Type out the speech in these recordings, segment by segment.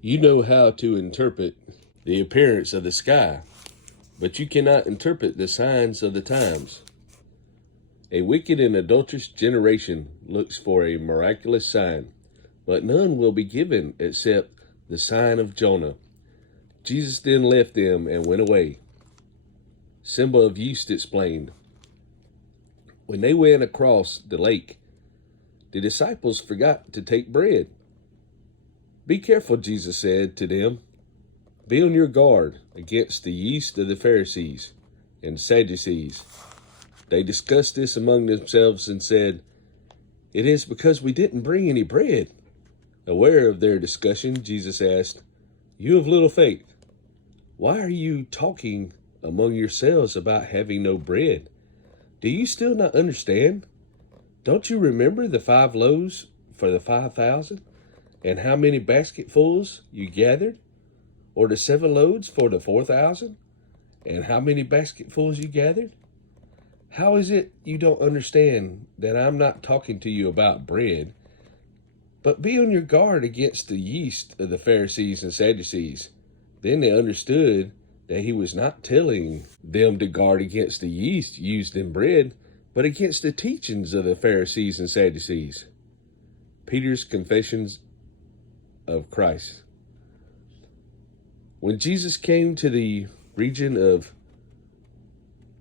You know how to interpret the appearance of the sky, but you cannot interpret the signs of the times. A wicked and adulterous generation looks for a miraculous sign, but none will be given except the sign of Jonah. Jesus then left them and went away. Symbol of yeast explained. When they went across the lake, the disciples forgot to take bread. Be careful, Jesus said to them. Be on your guard against the yeast of the Pharisees and Sadducees. They discussed this among themselves and said, It is because we didn't bring any bread. Aware of their discussion, Jesus asked, You have little faith. Why are you talking among yourselves about having no bread? Do you still not understand? Don't you remember the 5 loaves for the 5,000? And how many basketfuls you gathered? Or the 7 loaves for the 4,000? And how many basketfuls you gathered? How is it you don't understand that I'm not talking to you about bread? But be on your guard against the yeast of the Pharisees and Sadducees. Then they understood that he was not telling them to guard against the yeast used in bread, but against the teachings of the Pharisees and Sadducees. Peter's confessions of Christ. When Jesus came to the region of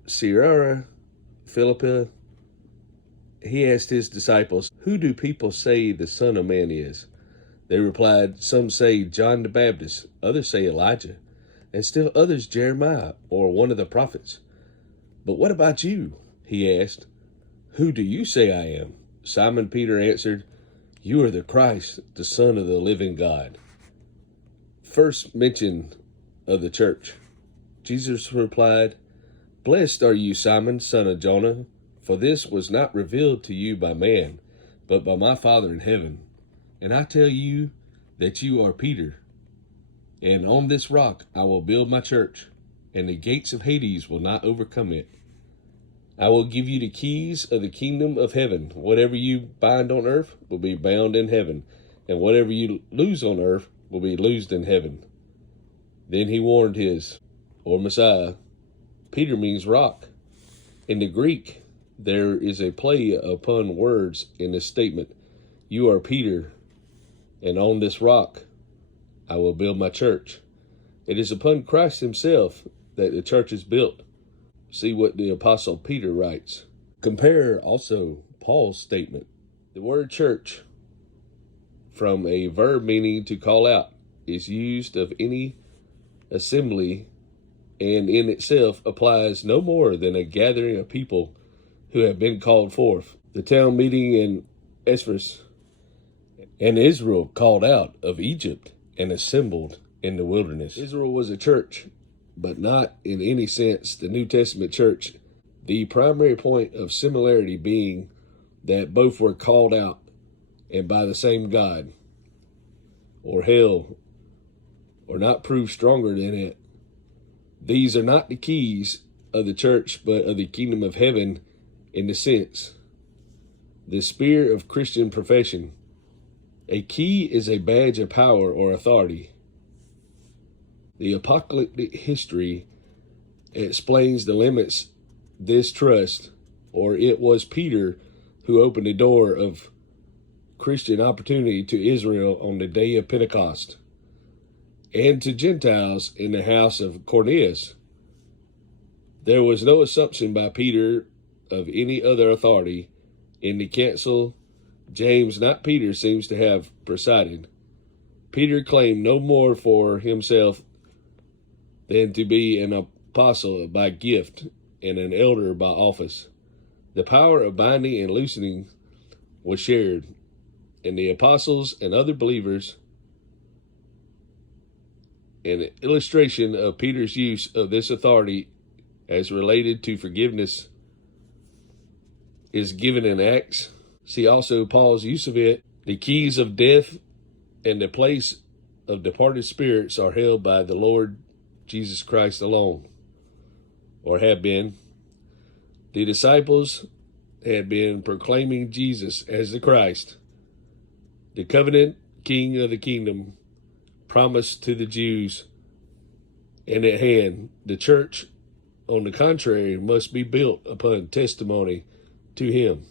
Caesarea Philippi, he asked his disciples, Who do people say the Son of Man is? They replied, Some say John the Baptist, others say Elijah, and still others Jeremiah or one of the prophets. But what about you? He asked. Who do you say I am? Simon Peter answered, You are the Christ, the Son of the living God. First mention of the church. Jesus replied, Blessed are you, Simon, son of Jonah, for this was not revealed to you by man, but by my Father in heaven. And I tell you that you are Peter, and on this rock I will build my church, and the gates of Hades will not overcome it. I will give you the keys of the kingdom of heaven. Whatever you bind on earth will be bound in heaven, and whatever you loose on earth will be loosed in heaven. Then he warned his, or Messiah. Peter means rock. In the Greek, there is a play upon words in this statement. You are Peter, and on this rock I will build my church. It is upon Christ himself that the church is built. See what the Apostle Peter writes. Compare also Paul's statement. The word church, from a verb meaning to call out, is used of any assembly and in itself applies no more than a gathering of people who have been called forth. The town meeting in Ephesus and Israel called out of Egypt and assembled in the wilderness. Israel was a church, but not in any sense the New Testament church. The primary point of similarity being that both were called out and by the same God, or hell, or not proved stronger than it. These are not the keys of the church, but of the kingdom of heaven in the sense. The spirit of Christian profession. A key is a badge of power or authority. The apocalyptic history explains the limits this trust, or it was Peter who opened the door of Christian opportunity to Israel on the day of Pentecost, and to Gentiles in the house of Cornelius. There was no assumption by Peter of any other authority in the council. James, not Peter, seems to have presided. Peter claimed no more for himself than to be an apostle by gift and an elder by office. The power of binding and loosening was shared, and the apostles and other believers. An illustration of Peter's use of this authority as related to forgiveness is given in Acts. See also Paul's use of it. The keys of death and the place of departed spirits are held by the Lord Jesus Christ alone, or have been. The disciples had been proclaiming Jesus as the Christ, the covenant king of the kingdom, promised to the Jews and at hand. The church, on the contrary, must be built upon testimony to him.